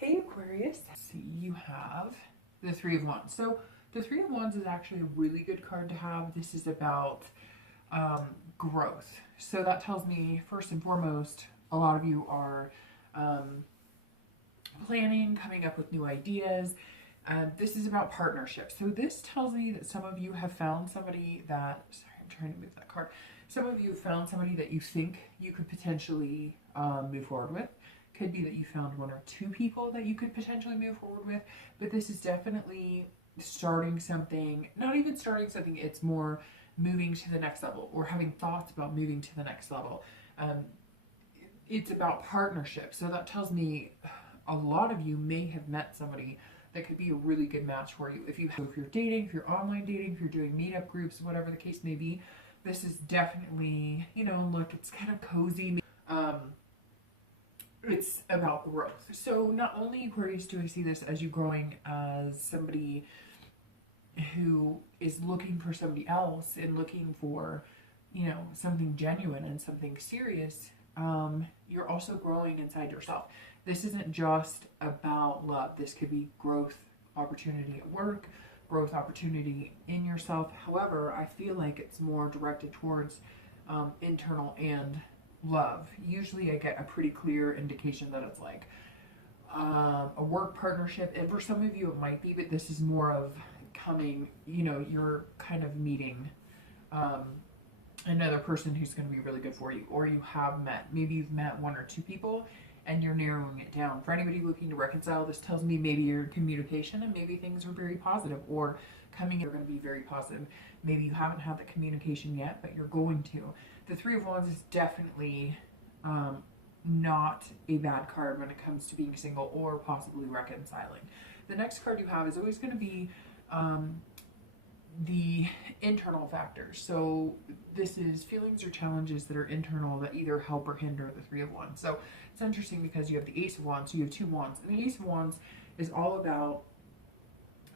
Hey Aquarius, see you have the Three of Wands. So the Three of Wands is actually a really good card to have. This is about growth. So that tells me, first and foremost, a lot of you are planning, coming up with new ideas. This is about partnerships. So this tells me that some of you have found somebody that, sorry, I'm trying to move that card. Some of you have found somebody that you think you could potentially move forward with. Could be that you found one or two people that you could potentially move forward with, but this is definitely starting something, not even starting something, it's more moving to the next level or having thoughts about moving to the next level. It's about partnership. So that tells me a lot of you may have met somebody that could be a really good match for you. If you're dating, if you're online dating, if you're doing meetup groups, whatever the case may be, this is definitely, look, it's kind of cozy. It's about growth. So not only, Aquarius, do I see this as you growing as somebody who is looking for somebody else and looking for, something genuine and something serious, you're also growing inside yourself. This isn't just about love. This could be growth opportunity at work, growth opportunity in yourself. However, I feel like it's more directed towards internal and love. Usually I get a pretty clear indication that it's like a work partnership, and for some of you it might be, but this is more of coming, you're kind of meeting another person who's going to be really good for you, or you have met, maybe you've met one or two people and you're narrowing it down. For anybody looking to reconcile, this tells me maybe your communication and maybe things are very positive, or coming in are going to be very positive. Maybe you haven't had the communication yet, but you're going to. The Three of Wands is definitely not a bad card when it comes to being single or possibly reconciling. The next card you have is always going to be the internal factors. So this is feelings or challenges that are internal that either help or hinder the Three of Wands. So it's interesting because you have the Ace of Wands, so you have two wands. And the Ace of Wands is all about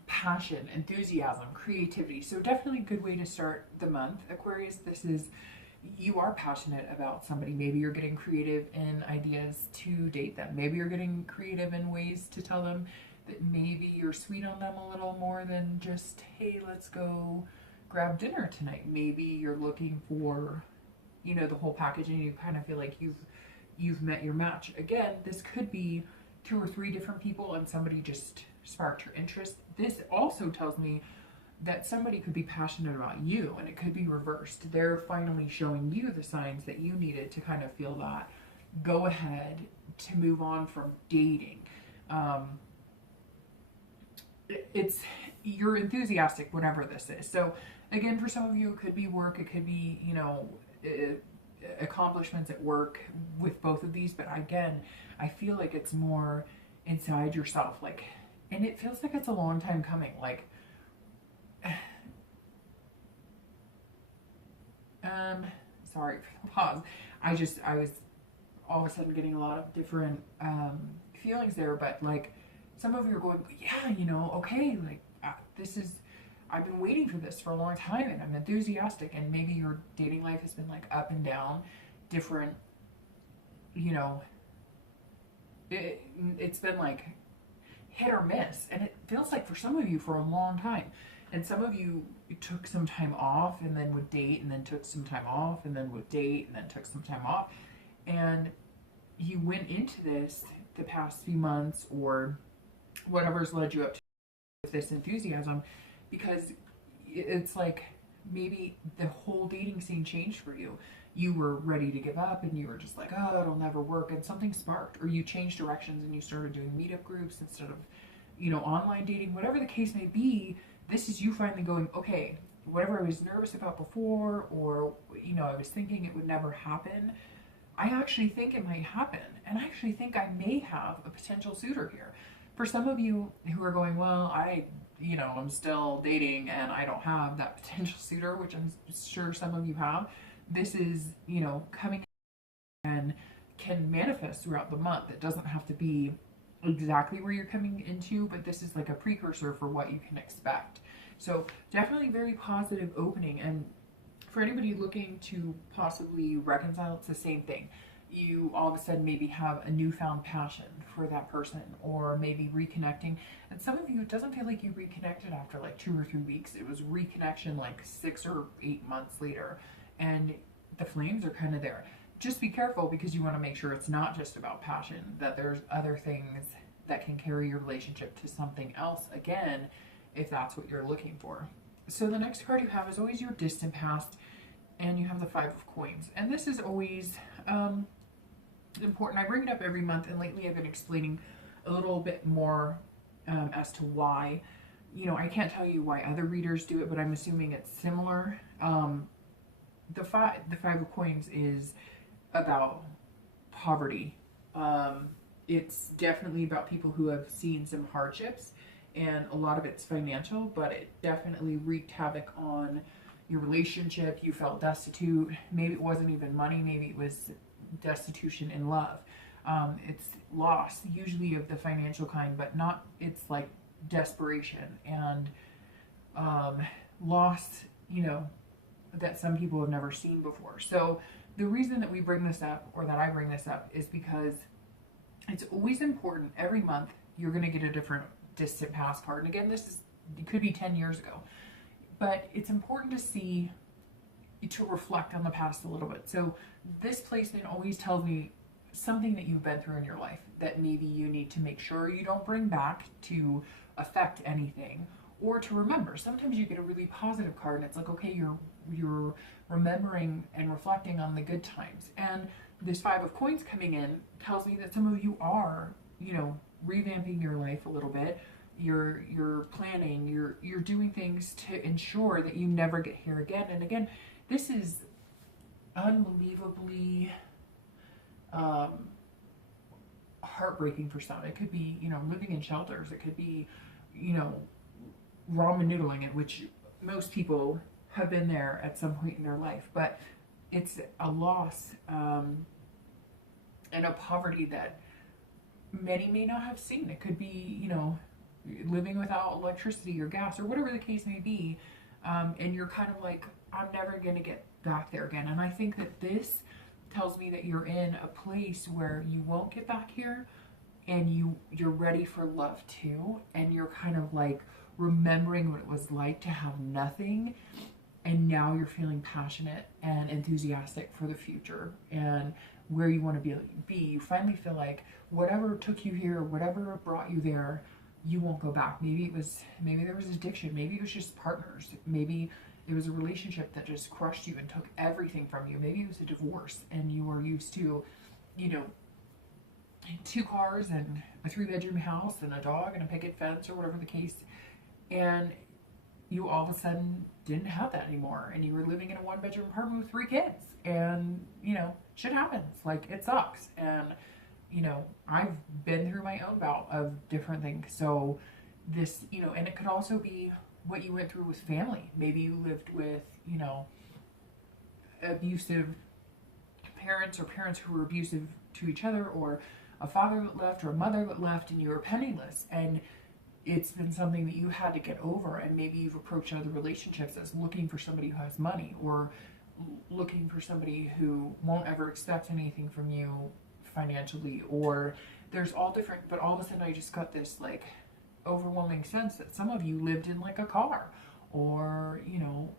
passion, enthusiasm, creativity. So definitely a good way to start the month, Aquarius. This is, you are passionate about somebody. Maybe you're getting creative in ideas to date them. Maybe you're getting creative in ways to tell them that maybe you're sweet on them a little more than just, hey, let's go grab dinner tonight. Maybe you're looking for, the whole package, and you kind of feel like you've met your match. Again, this could be two or three different people and somebody just sparked your interest. This also tells me that somebody could be passionate about you, and it could be reversed. They're finally showing you the signs that you needed to kind of feel that go ahead to move on from dating. It's, you're enthusiastic, whatever this is. So again, for some of you, it could be work, it could be, accomplishments at work with both of these. But again, I feel like it's more inside yourself, like, and it feels like it's a long time coming. Like, sorry for the pause. I was all of a sudden getting a lot of different feelings there, but like, some of you are going, yeah, okay, like this is, I've been waiting for this for a long time and I'm enthusiastic. And maybe your dating life has been like up and down, different, it's been like hit or miss. And it feels like for some of you for a long time. And some of you took some time off and then would date and then took some time off and then would date and then took some time off. And you went into this the past few months or whatever's led you up to this enthusiasm, because it's like maybe the whole dating scene changed for you. You were ready to give up and you were just like, oh, it'll never work, and something sparked, or you changed directions and you started doing meetup groups instead of, online dating, whatever the case may be. This is you finally going, okay, whatever I was nervous about before, or, I was thinking it would never happen, I actually think it might happen. And I actually think I may have a potential suitor here. For some of you who are going, well, I'm still dating and I don't have that potential suitor, which I'm sure some of you have, this is, coming and can manifest throughout the month. It doesn't have to be exactly where you're coming into, but this is like a precursor for what you can expect. So definitely very positive opening. And for anybody looking to possibly reconcile, it's the same thing. you all of a sudden maybe have a newfound passion for that person, or maybe reconnecting. And some of you, it doesn't feel like you reconnected after like 2 or 3 weeks. It was reconnection like 6 or 8 months later, and the flames are kind of there. Just be careful, because you want to make sure it's not just about passion, that there's other things that can carry your relationship to something else again, if that's what you're looking for. So the next card you have is always your distant past, and you have the Five of Coins. And this is always important. I bring it up every month, and lately I've been explaining a little bit more as to why. You know, I can't tell you why other readers do it, but I'm assuming it's similar. The Five of Coins is about poverty. It's definitely about people who have seen some hardships, and a lot of it's financial, but it definitely wreaked havoc on your relationship. You felt destitute. Maybe it wasn't even money. Maybe it was destitution in love. It's loss, usually of the financial kind, but not, it's like desperation and loss, you know, that some people have never seen before. So the reason that we bring this up, or that I bring this up, is because it's always important. Every month you're going to get a different distant past card. And again, it could be 10 years ago, but it's important to reflect on the past a little bit. So this placement always tells me something that you've been through in your life that maybe you need to make sure you don't bring back to affect anything, or to remember. Sometimes you get a really positive card, and it's like, okay, you're remembering and reflecting on the good times. And this Five of Coins coming in tells me that some of you are, you know, revamping your life a little bit. You're planning, you're doing things to ensure that you never get here again. And again, this is unbelievably heartbreaking for some. It could be, you know, living in shelters. It could be, you know, ramen noodling it, which most people have been there at some point in their life. But it's a loss and a poverty that many may not have seen. It could be, you know, living without electricity or gas or whatever the case may be. And you're kind of like, I'm never going to get back there again. And I think that this tells me that you're in a place where you won't get back here, and you're ready for love too. And you're kind of like remembering what it was like to have nothing. And now you're feeling passionate and enthusiastic for the future and where you want to be. You finally feel like whatever took you here, whatever brought you there, you won't go back. Maybe there was addiction. Maybe it was just partners. Maybe it was a relationship that just crushed you and took everything from you. Maybe it was a divorce, and you were used to, you know, 2 cars and a 3-bedroom house and a dog and a picket fence or whatever the case. And you all of a sudden didn't have that anymore, and you were living in a 1-bedroom apartment with 3 kids. And, you know, shit happens. Like, it sucks. And, you know, I've been through my own bout of different things. So this, you know, and it could also be what you went through with family. Maybe you lived with, you know, abusive parents, or parents who were abusive to each other, or a father that left, or a mother that left, and you were penniless. And it's been something that you had to get over. And maybe you've approached other relationships as looking for somebody who has money, or looking for somebody who won't ever expect anything from you financially, or there's all different, but all of a sudden I just got this like overwhelming sense that some of you lived in like a car, or, you know,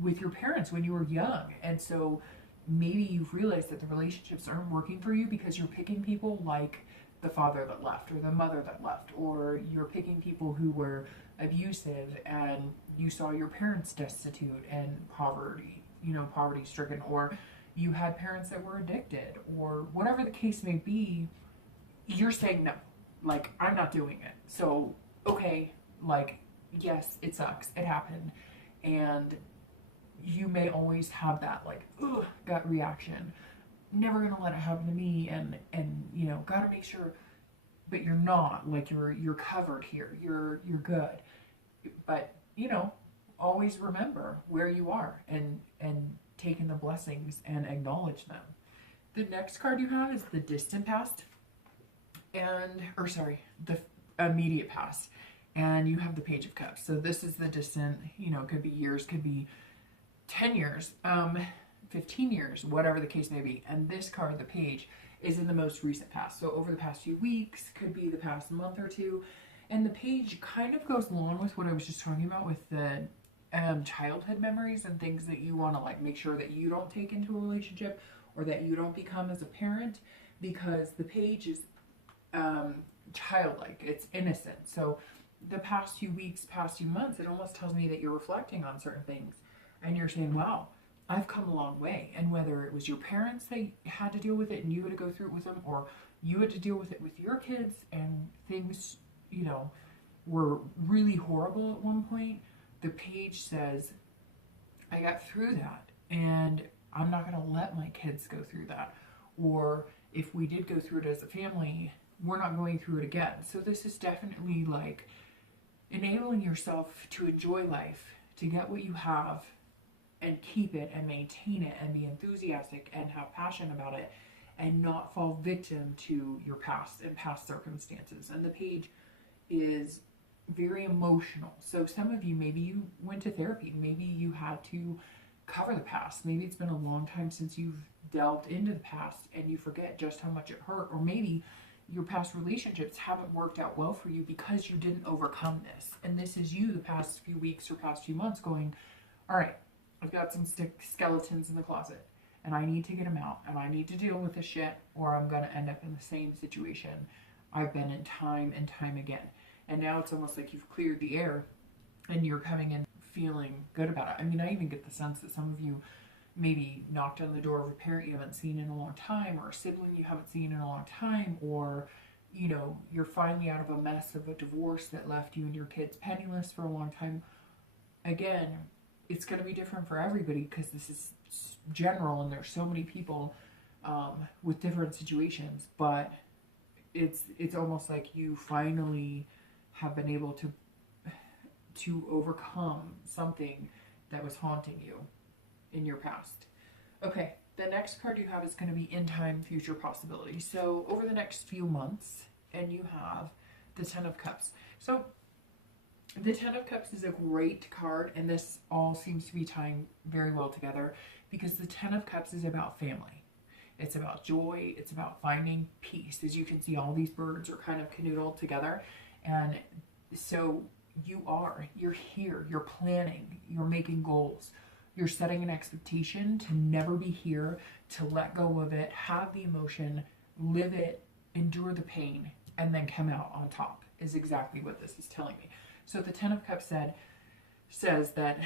with your parents when you were young. And so maybe you've realized that the relationships aren't working for you because you're picking people like the father that left, or the mother that left, or you're picking people who were abusive, and you saw your parents destitute and poverty stricken, or you had parents that were addicted, or whatever the case may be. You're saying no, like, I'm not doing it. So, okay, like, yes, it sucks, it happened, and you may always have that like, ugh, gut reaction. Never gonna let it happen to me, and you know, gotta make sure. But you're not, like, you're covered here. You're good. But, you know, always remember where you are, and take in the blessings and acknowledge them. The next card you have is the distant past, the immediate past, and you have the Page of Cups. So this is the distant, you know, could be years, could be 10 years. 15 years, whatever the case may be. And this card, the page, is in the most recent past. So over the past few weeks, could be the past month or two. And the page kind of goes along with what I was just talking about with the childhood memories and things that you want to like make sure that you don't take into a relationship or that you don't become as a parent, because the page is childlike, it's innocent. So the past few weeks, past few months, it almost tells me that you're reflecting on certain things and you're saying, wow, I've come a long way. And whether it was your parents that had to deal with it and you had to go through it with them, or you had to deal with it with your kids and things, you know, were really horrible at one point, the page says, I got through that and I'm not going to let my kids go through that. Or if we did go through it as a family, we're not going through it again. So this is definitely like enabling yourself to enjoy life, to get what you have and keep it and maintain it and be enthusiastic and have passion about it and not fall victim to your past and past circumstances. And the page is very emotional. So some of you, maybe you went to therapy, maybe you had to cover the past, maybe it's been a long time since you've delved into the past and you forget just how much it hurt, or maybe your past relationships haven't worked out well for you because you didn't overcome this. And this is you the past few weeks or past few months going, all right, I've got some skeletons in the closet and I need to get them out and I need to deal with this shit or I'm going to end up in the same situation I've been in time and time again. And now it's almost like you've cleared the air and you're coming in feeling good about it. I mean, I even get the sense that some of you maybe knocked on the door of a parent you haven't seen in a long time, or a sibling you haven't seen in a long time, or, you know, you're finally out of a mess of a divorce that left you and your kids penniless for a long time. Again, it's going to be different for everybody because this is general and there's so many people with different situations, but it's almost like you finally have been able to overcome something that was haunting you in your past. Okay, the next card you have is going to be in time, future possibility. So over the next few months, and you have the 10 of Cups. So the 10 of Cups is a great card, and this all seems to be tying very well together because the 10 of Cups is about family. It's about joy. It's about finding peace. As you can see, all these birds are kind of canoodled together. And so you're here, you're planning, you're making goals. You're setting an expectation to never be here, to let go of it, have the emotion, live it, endure the pain, and then come out on top is exactly what this is telling me. So the 10 of Cups says that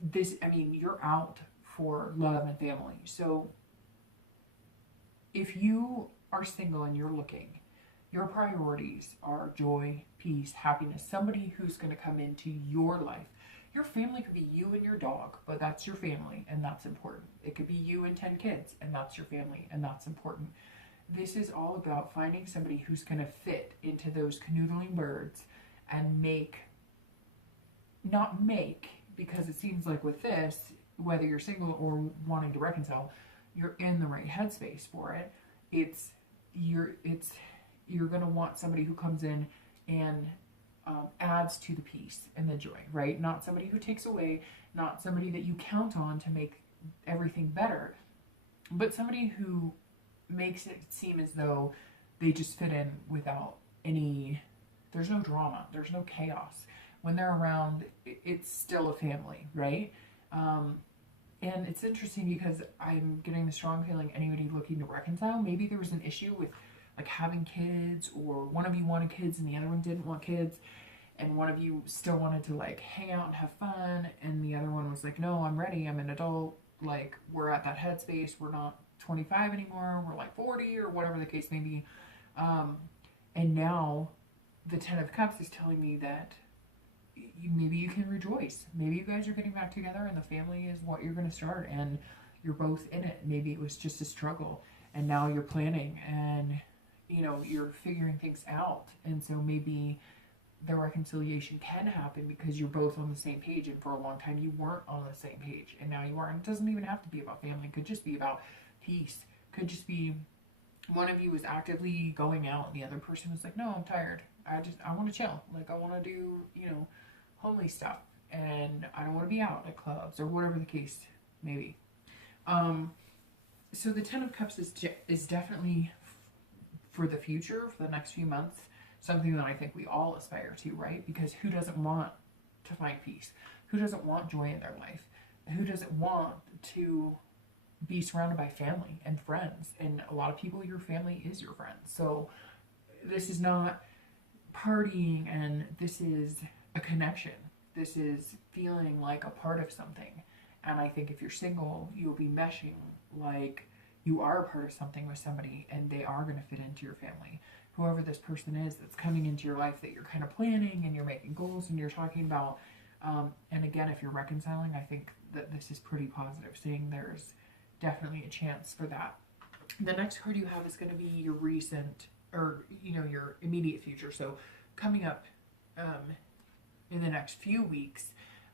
this, I mean, you're out for love and family. So if you are single and you're looking, your priorities are joy, peace, happiness, somebody who's going to come into your life. Your family could be you and your dog, but that's your family and that's important. It could be you and 10 kids and that's your family and that's important. This is all about finding somebody who's going to fit into those canoodling birds and because it seems like with this, whether you're single or wanting to reconcile, you're in the right headspace for it. You're going to want somebody who comes in and adds to the peace and the joy, right? Not somebody who takes away, not somebody that you count on to make everything better, but somebody who makes it seem as though they just fit in without there's no drama, there's no chaos. When they're around, it's still a family, right? And it's interesting because I'm getting the strong feeling anybody looking to reconcile, maybe there was an issue with like having kids, or one of you wanted kids and the other one didn't want kids, and one of you still wanted to like hang out and have fun, and the other one was like, no, I'm ready, I'm an adult, like we're at that headspace, we're not 25 anymore, we're like 40 or whatever the case may be. And now the 10 of Cups is telling me that maybe you can rejoice. Maybe you guys are getting back together and the family is what you're going to start and you're both in it. Maybe it was just a struggle and now you're planning and, you know, you're figuring things out. And so maybe the reconciliation can happen because you're both on the same page, and for a long time you weren't on the same page and now you are. And it doesn't even have to be about family. It could just be about peace. It could just be one of you was actively going out and the other person was like, no, I'm tired. I want to chill. Like I want to do, you know, homely stuff and I don't want to be out at clubs or whatever the case may be. So the Ten of Cups is definitely for the future, for the next few months, something that I think we all aspire to, right? Because who doesn't want to find peace? Who doesn't want joy in their life? Who doesn't want to be surrounded by family and friends? And a lot of people, your family is your friends. So this is not partying, and this is a connection. This is feeling like a part of something. And I think if you're single, you'll be meshing like you are a part of something with somebody, and they are going to fit into your family. Whoever this person is that's coming into your life that you're kind of planning and you're making goals and you're talking about. And again, if you're reconciling, I think that this is pretty positive, saying there's definitely a chance for that. The next card you have is going to be your recent, or your immediate future. So coming up in the next few weeks,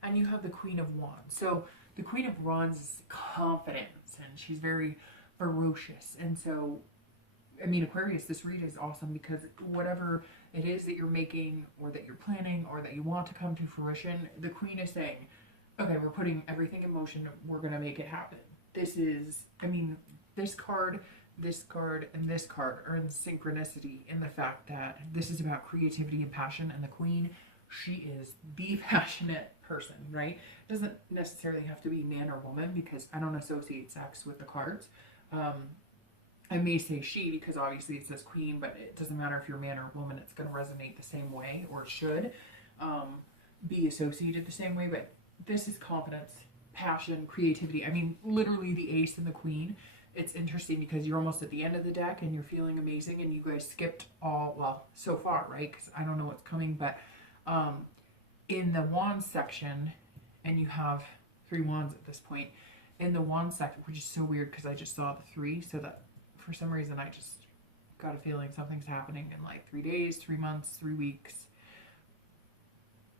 and you have the Queen of Wands. So the Queen of Wands is confidence, and she's very ferocious. And so, I mean, Aquarius, this read is awesome because whatever it is that you're making or that you're planning or that you want to come to fruition, the Queen is saying, okay, we're putting everything in motion. We're going to make it happen. This is, I mean, this card, and this card are in synchronicity in the fact that this is about creativity and passion, and the Queen, she is the passionate person, right? It doesn't necessarily have to be man or woman, because I don't associate sex with the cards. I may say she because obviously it says Queen, but it doesn't matter if you're man or woman, it's going to resonate the same way, or it should be associated the same way. But this is confidence, passion, creativity. I mean, literally the Ace and the Queen. It's interesting because you're almost at the end of the deck and you're feeling amazing, and you guys skipped all, well, so far, right? Because I don't know what's coming, but in the Wands section, and you have 3 wands at this point, in the Wands section, which is so weird because I just saw the 3, so that for some reason I just got a feeling something's happening in like 3 days, 3 months, 3 weeks.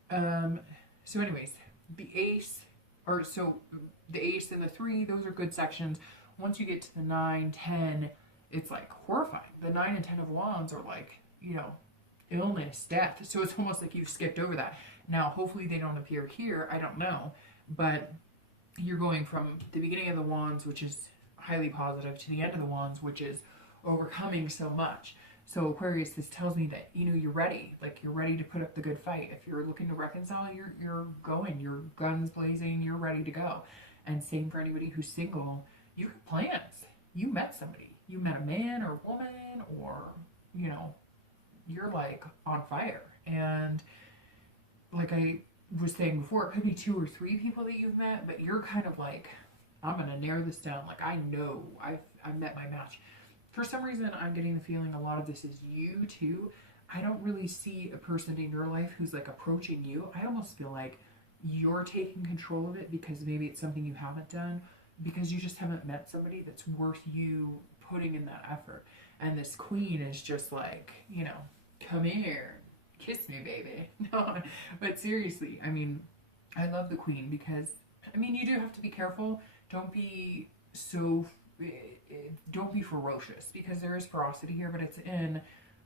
So anyways, the Ace, the Ace and the 3, those are good sections. Once you get to the 9, 10, it's like horrifying. The 9 and 10 of Wands are like, illness, death. So it's almost like you've skipped over that. Now, hopefully they don't appear here. I don't know. But you're going from the beginning of the Wands, which is highly positive, to the end of the Wands, which is overcoming so much. So Aquarius, this tells me that, you're ready. Like, you're ready to put up the good fight. If you're looking to reconcile, you're going. Your guns blazing. You're ready to go. And same for anybody who's single. You have plans. You met somebody. You met a man or a woman, or, you're like on fire. And like I was saying before, it could be 2 or 3 people that you've met, but you're kind of like, I'm going to narrow this down. Like, I know I've met my match. For some reason, I'm getting the feeling a lot of this is you too. I don't really see a person in your life who's like approaching you. I almost feel like you're taking control of it because maybe it's something you haven't done, because you just haven't met somebody that's worth you putting in that effort. And this Queen is just like, come here, kiss me, baby. No, but seriously, I mean, I love the Queen because, I mean, you do have to be careful. Don't be ferocious, because there is ferocity here, but it's in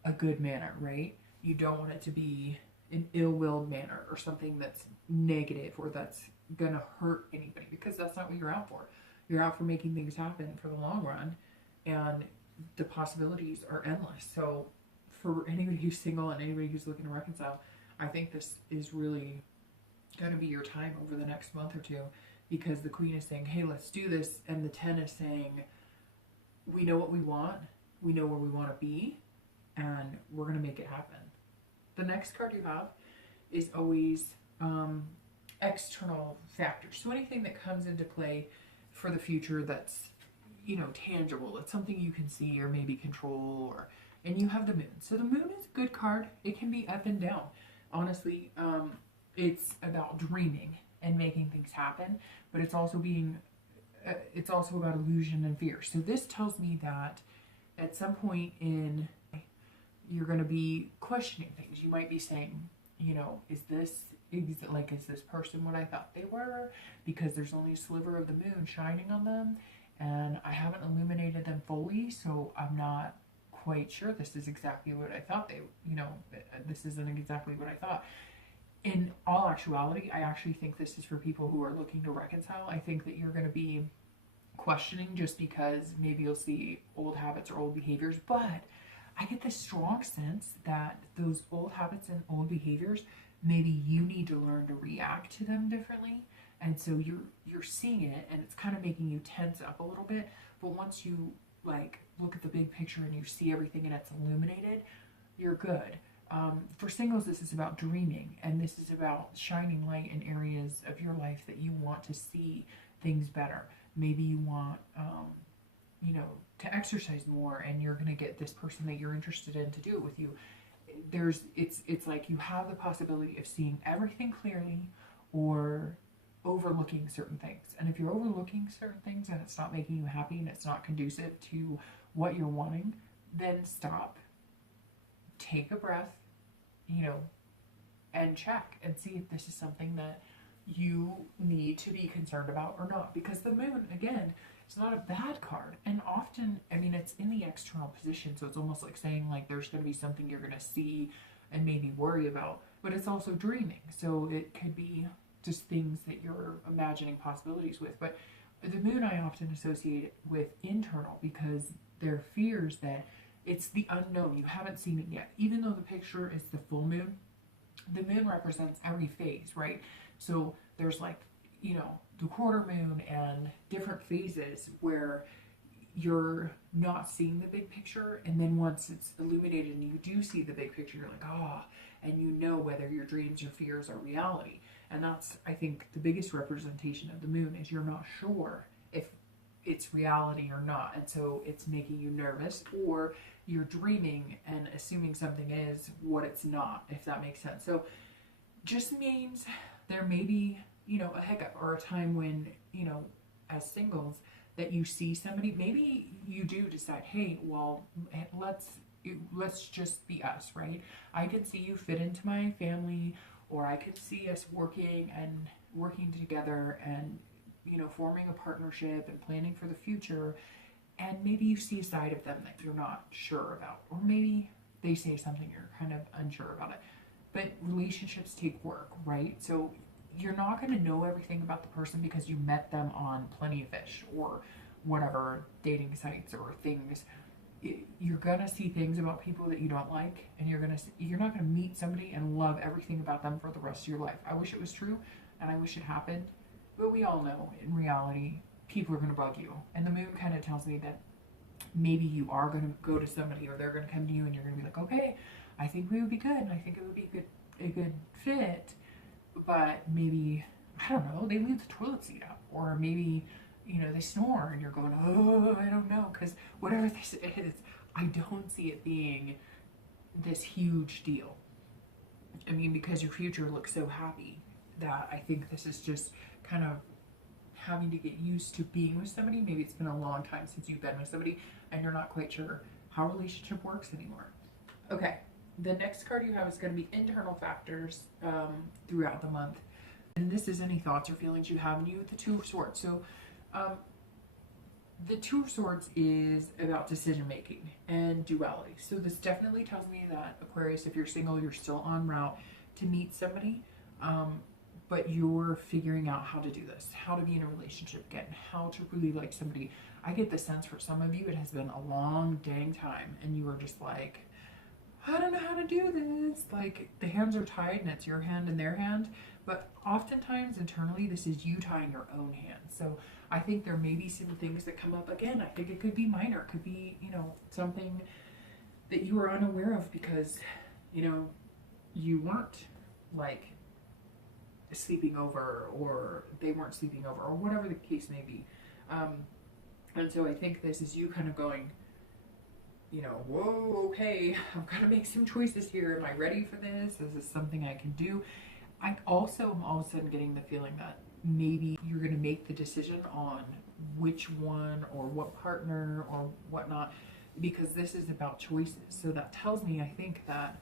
a good manner, right? You don't want it to be an ill-willed manner or something that's negative or that's gonna hurt anybody, because that's not what you're out for. You're out for making things happen for the long run, and the possibilities are endless. So for anybody who's single and anybody who's looking to reconcile, I think this is really going to be your time over the next month or 2, because the Queen is saying, hey, let's do this, and the 10 is saying, we know what we want, we know where we want to be, and we're going to make it happen. The next card you have is always external factors. So anything that comes into play for the future that's, tangible. It's something you can see or maybe control, and you have the Moon. So the Moon is a good card. It can be up and down. Honestly, it's about dreaming and making things happen, but it's also about illusion and fear. So this tells me that at some point you're going to be questioning things. You might be saying, is this person what I thought they were? Because there's only a sliver of the moon shining on them, and I haven't illuminated them fully, so I'm not quite sure this is exactly what I thought this isn't exactly what I thought. In all actuality, I actually think this is for people who are looking to reconcile. I think that you're going to be questioning just because maybe you'll see old habits or old behaviors, but I get this strong sense that those old habits and old behaviors, maybe you need to learn to react to them differently. And so you're seeing it and it's kind of making you tense up a little bit. But once you like look at the big picture and you see everything and it's illuminated, you're good. For singles, this is about dreaming, and this is about shining light in areas of your life that you want to see things better. Maybe you want, to exercise more, and you're going to get this person that you're interested in to do it with you. It's like you have the possibility of seeing everything clearly, or overlooking certain things. And if you're overlooking certain things and it's not making you happy and it's not conducive to what you're wanting, then stop, take a breath, and check and see if this is something that you need to be concerned about or not. Because the moon, again, it's not a bad card. And often, it's in the external position, so it's almost like saying like there's going to be something you're going to see and maybe worry about, but it's also dreaming. So it could be just things that you're imagining possibilities with. But the moon I often associate with internal, because they're fears that it's the unknown. You haven't seen it yet. Even though the picture is the full moon, the moon represents every phase, right? So there's the quarter moon and different phases where you're not seeing the big picture. And then once it's illuminated and you do see the big picture, you're like, and you know whether your dreams or fears are reality. And that's, I think, the biggest representation of the moon is you're not sure if it's reality or not. And so it's making you nervous, or you're dreaming and assuming something is what it's not, if that makes sense. So just means there may be, a hiccup or a time when, as singles, that you see somebody, maybe you do decide, hey, well, let's just be us, right? I can see you fit into my family, or I could see us working together and, forming a partnership and planning for the future. And maybe you see a side of them that you're not sure about, or maybe they say something you're kind of unsure about it. But relationships take work, right? So you're not going to know everything about the person because you met them on Plenty of Fish or whatever dating sites or things. You're going to see things about people that you don't like, and you're not going to meet somebody and love everything about them for the rest of your life. I wish it was true, and I wish it happened, but we all know in reality people are going to bug you. And the moon kind of tells me that maybe you are going to go to somebody, or they're going to come to you, and you're going to be like, okay, I think we would be good, and I think it would be a good fit, but maybe, I don't know, they leave the toilet seat up, or maybe, they snore, and you're going, oh, I don't know, because whatever this is, I don't see it being this huge deal. Because your future looks so happy that I think this is just kind of having to get used to being with somebody. Maybe it's been a long time since you've been with somebody and you're not quite sure how a relationship works anymore. Okay, the next card you have is going to be internal factors throughout the month. And this is any thoughts or feelings you have, and you with the Two of Swords. So the Two of Swords is about decision making and duality. So this definitely tells me that, Aquarius, if you're single, you're still en route to meet somebody, but you're figuring out how to do this, how to be in a relationship again, how to really like somebody. I get the sense for some of you it has been a long dang time, and you are just like, I don't know how to do this. Like, the hands are tied and it's your hand and their hand, but oftentimes internally this is you tying your own hands. So I think there may be some things that come up again. I think it could be minor. It could be, something that you were unaware of because, you weren't like sleeping over, or they weren't sleeping over, or whatever the case may be. And so I think this is you kind of going, whoa, okay, I'm going to make some choices here. Am I ready for this? Is this something I can do? I also am all of a sudden getting the feeling that maybe you're going to make the decision on which one or what partner or whatnot, because this is about choices. So that tells me, I think that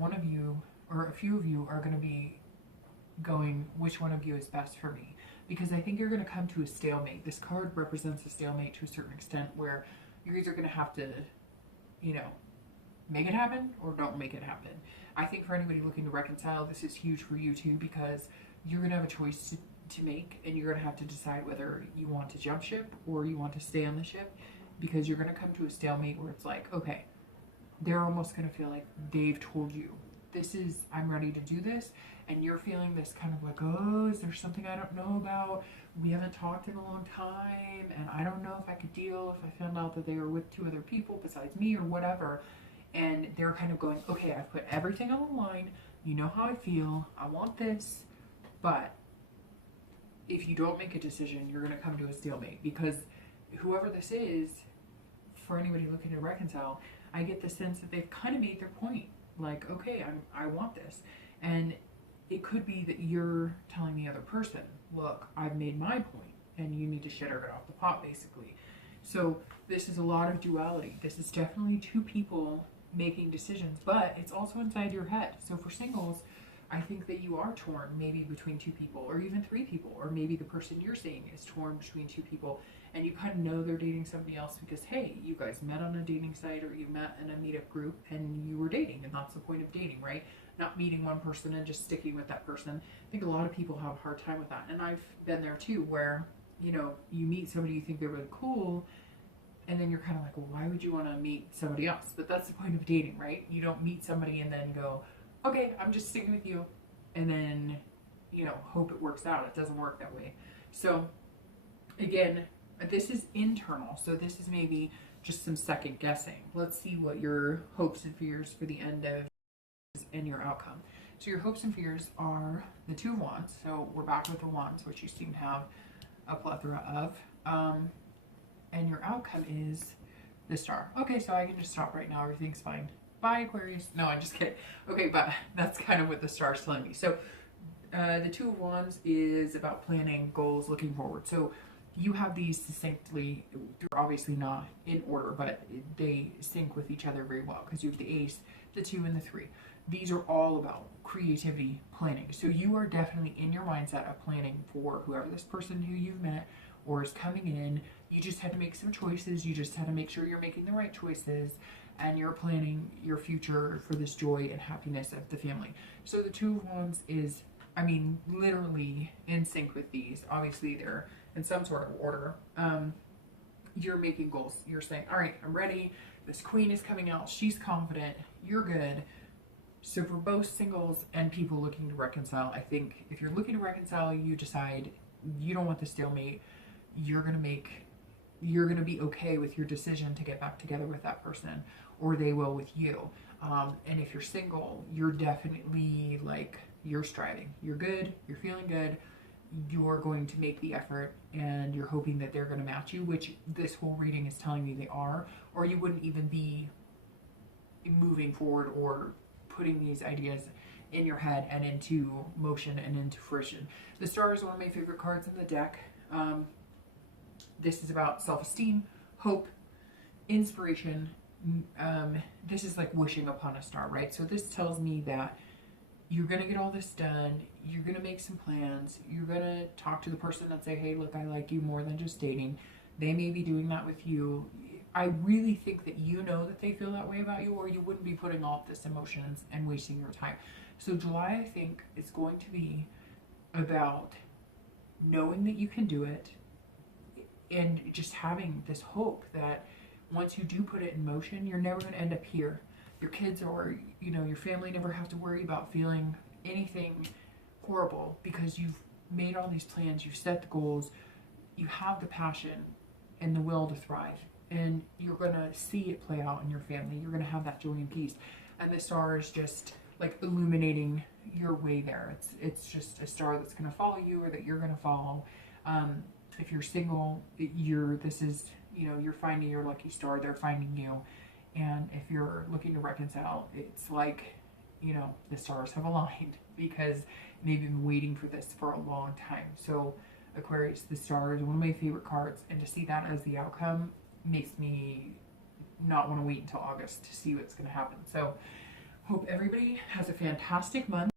one of you or a few of you are going to be going, which one of you is best for me? Because I think you're going to come to a stalemate. This card represents a stalemate to a certain extent, where you guys are going to have to, make it happen or don't make it happen. I think for anybody looking to reconcile, this is huge for you too, because you're going to have a choice to make, and you're going to have to decide whether you want to jump ship or you want to stay on the ship, because you're going to come to a stalemate where it's like, okay, they're almost going to feel like they've told you, this is, I'm ready to do this, and you're feeling this kind of like, oh, is there something I don't know about? We haven't talked in a long time, and I don't know if I could deal if I found out that they were with 2 other people besides me or whatever. And they're kind of going, okay, I've put everything on the line. You know how I feel. I want this. But if you don't make a decision, you're going to come to a stalemate, because whoever this is, for anybody looking to reconcile, I get the sense that they've kind of made their point. Like, okay, I want this. And it could be that you're telling the other person, look, I've made my point and you need to shut it off the pot, basically. So this is a lot of duality. This is definitely 2 people making decisions, but it's also inside your head. So for singles, I think that you are torn maybe between 2 people or even 3 people, or maybe the person you're seeing is torn between 2 people, and you kind of know they're dating somebody else because, hey, you guys met on a dating site or you met in a meetup group and you were dating, and that's the point of dating, right? Not meeting one person and just sticking with that person. I think a lot of people have a hard time with that, and I've been there too, where, you know, you meet somebody, you think they're really cool, and then you're kind of like, well, why would you want to meet somebody else? But that's the point of dating, right? You don't meet somebody and then go, okay, I'm just sticking with you, and then, you know, hope it works out. It doesn't work that way. So again, this is internal. So this is maybe just some second guessing. Let's see what your hopes and fears for the end of and your outcome. So your hopes and fears are the 2 of Wands. So we're back with the Wands, which you seem to have a plethora of. And your outcome is the Star. Okay, so I can just stop right now. Everything's fine. Bye, Aquarius. No, I'm just kidding. Okay, but that's kind of what the Star's telling me. So the 2 of Wands is about planning, goals, looking forward. So you have these succinctly, they're obviously not in order, but they sync with each other very well, because you have the Ace, the 2, and the 3. These are all about creativity, planning. So you are definitely in your mindset of planning for whoever this person who you've met or is coming in. You just had to make some choices. You just had to make sure you're making the right choices, and you're planning your future for this joy and happiness of the family. So the 2 of Wands is, I mean, literally in sync with these. Obviously, they're in some sort of order. You're making goals. You're saying, all right, I'm ready. This Queen is coming out. She's confident. You're good. So for both singles and people looking to reconcile, I think if you're looking to reconcile, you decide you don't want the stalemate. You're going to be okay with your decision to get back together with that person, or they will with you. And if you're single, you're definitely like, you're striving. You're good. You're feeling good. You're going to make the effort, and you're hoping that they're going to match you, which this whole reading is telling me they are, or you wouldn't even be moving forward or putting these ideas in your head and into motion and into fruition. The Star is one of my favorite cards in the deck. This is about self-esteem, hope, inspiration. This is like wishing upon a star, right? So this tells me that you're going to get all this done. You're going to make some plans. You're going to talk to the person and say, hey, look, I like you more than just dating. They may be doing that with you. I really think that you know that they feel that way about you, or you wouldn't be putting all this emotions and wasting your time. So July, I think, is going to be about knowing that you can do it, and just having this hope that once you do put it in motion, you're never going to end up here. Your kids or, you know, your family never have to worry about feeling anything horrible, because you've made all these plans, you've set the goals, you have the passion and the will to thrive, and you're going to see it play out in your family. You're going to have that joy and peace. And the star is just like illuminating your way there. It's just a star that's going to follow you, or that you're going to follow. If you're single, you're finding your lucky star. They're finding you. And if you're looking to reconcile, it's like, you know, the stars have aligned, because they've been waiting for this for a long time. So Aquarius, the star is one of my favorite cards, and to see that as the outcome makes me not want to wait until August to see what's going to happen. So hope everybody has a fantastic month.